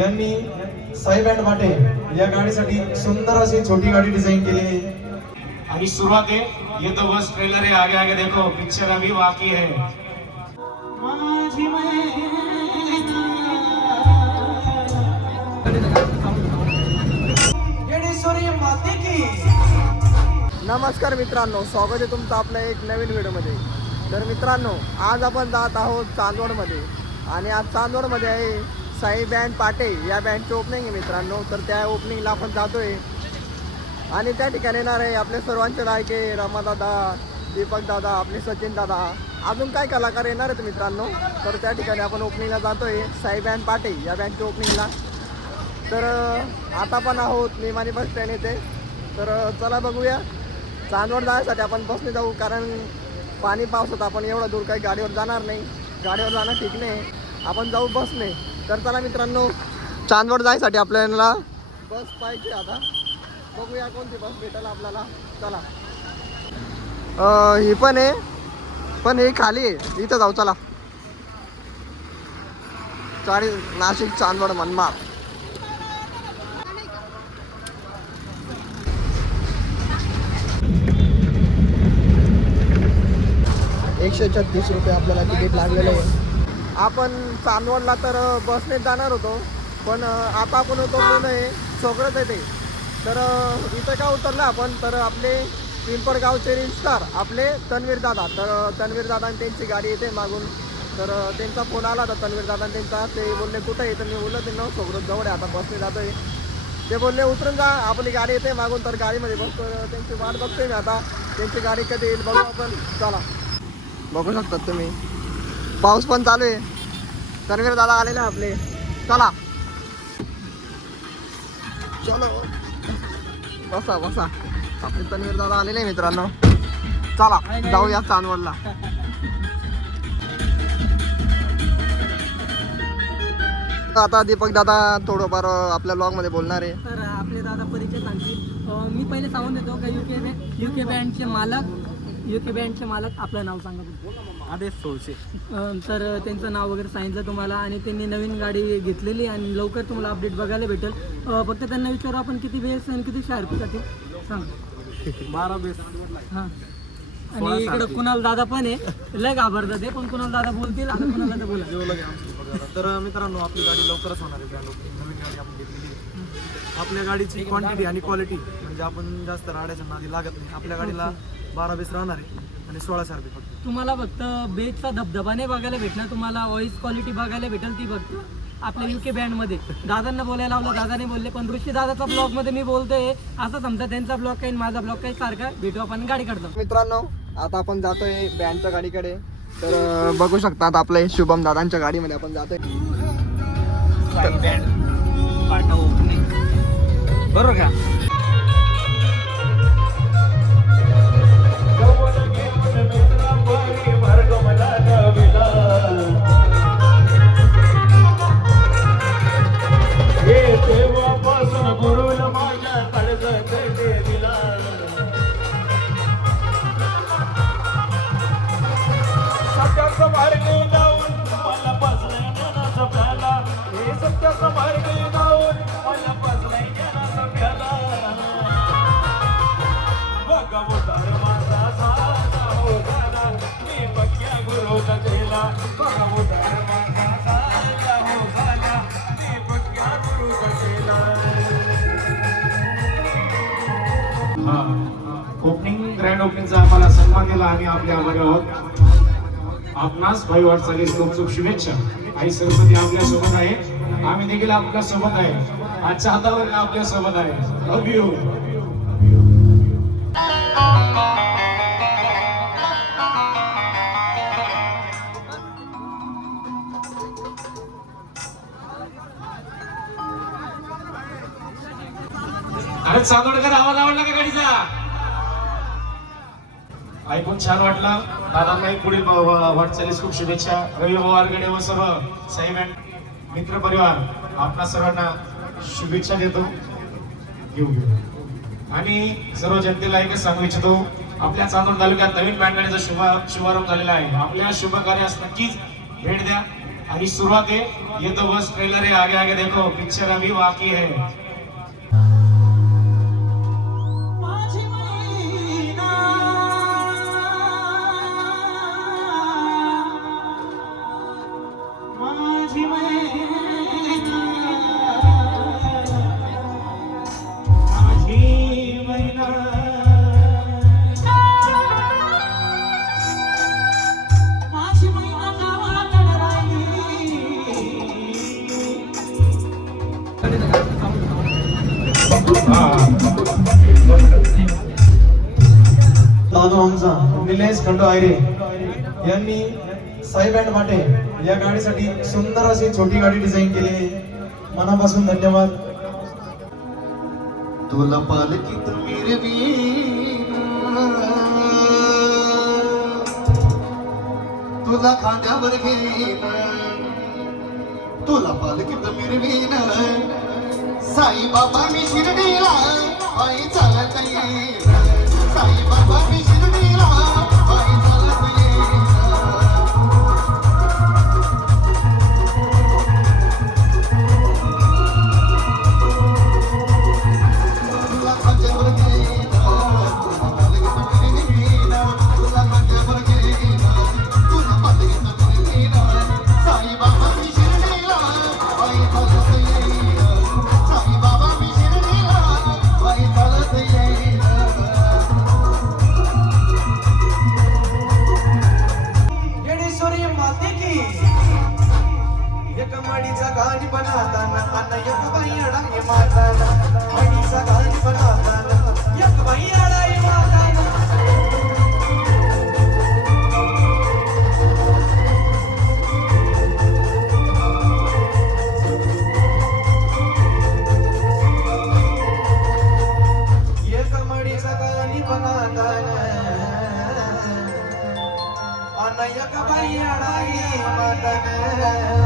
यांनी साई बँड वाटे या गाडीसाठी सुंदर अशी छोटी गाडी डिझाइन केली आहे। आणि सुरुवात है, ये तो बस ट्रेलर है, आगे आगे देखो पिक्चर अभी बाकी है। नमस्कार मित्रांनो, स्वागत आहे तुमचं आपल्या एक नवीन व्हिडिओमध्ये। तर मित्रांनो, आज आपण जात आहोत चांदवडमध्ये आणि आज चांदवडमध्ये आहे साई बँड पाटे या बँडची ओपनिंग आहे मित्रांनो। तर त्या ओपनिंगला आपण जातोय आणि त्या ठिकाणी येणार आहे आपले सर्वांचे लायके रमादादा, दीपक दादा, आपले सचिन दादा, अजून काय कलाकार येणार आहेत मित्रांनो। तर त्या ठिकाणी आपण ओपनिंगला जातोय साई बँड पाटे या बँडची ओपनिंगला। तर आता पण आहोत निमाणी बस स्टँड येथे। तर चला बघूया, चांदवड जाण्यासाठी आपण बसने जाऊ, कारण पाणी पावसात आपण एवढं दूर काही गाडीवर जाणार नाही, गाडीवर जाणं ठीक नाही, आपण जाऊ बसने। तर चला मित्रांनो, चांदवड जायसाठी आपल्याला बस पाहिजे, आता बघूया कोणती बस भेटेल आपल्याला। चला, ही पण आहे, पण ही खाली आहे, इथं जाऊ चला। नाशिक चांदवड मनमाड। 136 रुपये आपल्याला तिकीट लागलेलं आहे। आपण चांदवडला तर बसने जाणार होतो, पण आता आपण उतरलो नाही, सगळंच येते। तर इथं का उतरलं आपण, तर आपले पिंपळगावचे रिंस्टार आपले तन्वीर दादा, तर तन्वीर दादा त्यांची गाडी येते मागून। तर त्यांचा फोन आला होता तन्वीर दादा त्यांचा, ते बोलले कुठं येतं, मी बोललो त्यांना सोबत जवळ आहे, आता बसने जातोय। ते बोलले उतरून जा, आपली गाडी येते मागून, तर गाडीमध्ये बसतो, त्यांची वाट बघतोय मी आता, त्यांची गाडी कधी येईल बघू आपण। चला, बघू शकतात तुम्ही, पाऊस पण चालू आहे, तन्वीर दादा आलेले आपले। चला चलो, बसा बसा, आपले तन्वीर दादा आलेले मित्रांनो। चला जाऊया चांदवडला। आता दीपक दादा थोडंफार आपल्या ब्लॉग मध्ये बोलणार आहे। तर आपले दादा परिचय सांगतील। मी पहिले सांगून देतो का युके बँडचे मालक आपलं नाव सांगा। आदेश सोळशे। तर त्यांचं नाव वगैरे सांगितलं तुम्हाला, आणि त्यांनी नवीन गाडी घेतलेली आणि लवकर तुम्हाला अपडेट बघायला भेटेल। फक्त त्यांना विचारू आपण किती बेस आणि किती शार्प जाते सांग। 12 बेस। हां, आणि इकडं कुणाल दादा पण आहे, लय घाबरतात ते, पण कुणाल दादा बोलतील, आता कुणाल दादा बोला। तर मित्रांनो, आपली गाडी लवकरच होणार आहे, ब्रँड ओपनिंग नवीन गाडी आपण घेतलेली आहे। आपल्या गाडीची क्वांटिटी आणि क्वालिटी म्हणजे आपण जास्त राड्याच्या नादी लागत नाही। आपल्या गाडीला 12 बेस राहणार आहे आणि 16 शार्प फक्त। तुम्हाला फक्त बेसचा धबधबा नाही बघायला भेटणार, तुम्हाला व्हॉइस क्वालिटी बघायला भेटेल, ती फक्त आपल्या युके बँडमध्ये। दादांना बोलायला लावलं, दादाने बोलले, पण ऋषी दादाचा ब्लॉगमध्ये मी बोलतोय, असं समजा त्यांचा ब्लॉग काही माझा ब्लॉग काही सारखा, भेटू आपण गाडी काढतो। मित्रांनो, आता आपण जातोय बँडच्या गाडीकडे। तर बघू शकतात आपले शुभम दादांच्या गाडीमध्ये आपण जातोय। बरोबर का? ओपनिंग ग्रँड ओपनिंगचा आम्हाला सन्मान दिला आणि आपल्या आभारी आहोत। आपणास भाई वाटचाली खूप खूप शुभेच्छा। आई सरस्वती आपल्या सोबत आहे, आम्ही देखील आपल्या सोबत आहे, आजच्या हातावर आपल्या सोबत आहे। लव यू। अरे चांदोडकर, आवाज आवडला का गाडीचा? ऐकून छान वाटला। दादांना पुढील वाटचालीस खूप शुभेच्छा। रवी पवारकडे व सर्व साई बँड मित्र परिवार आपणा सर्वांना शुभेच्छा देतो। आणि सर्व जनतेला एकच सांगू इच्छितो, आपल्या चांदोड तालुक्यात नवीन बँड गाडीचा शुभारंभ झालेला आहे। आपल्या शुभ कार्यास नक्कीच भेट द्या अभी शुरुआत है, ये तो बस ट्रेलर है, आगे आगे देखो पिक्चर अभी बाकी है। दादू आमचा निलेश खंडू आयरे यांनी साई बँड वाटे या गाडीसाठी सुंदर अशी छोटी गाडी डिझाईन केली आहे. मनापासून धन्यवाद. तुला पालकीत मिरवीन, तुला खांद्यावर घेईन, तुला पालकीत मिरवीन. साई बाबा मी शिर्डीला पायी चालत येईन. साई बाबा मी शिर्डीला पायी चालत येईन. तुला खांद्यावर घेईन, तुला पालकीत मिरवीन, तुला खांद्यावर घेईन, तुला पालकीत मिरवीन. साई बाबा मी शिर्डीला पायी चालत येईन. साई बाबा मी शिर्डीला पायी चालत येईन. येडेश्वरी माते की एक मडीचा गाणी बनाताना अन एक बाई अडाई माताना. मडीचा गाणी बनाताना एक बाई अडाई माताना. एक मडीचा गाणी बनाताना अन एक बाई अडाई माताना.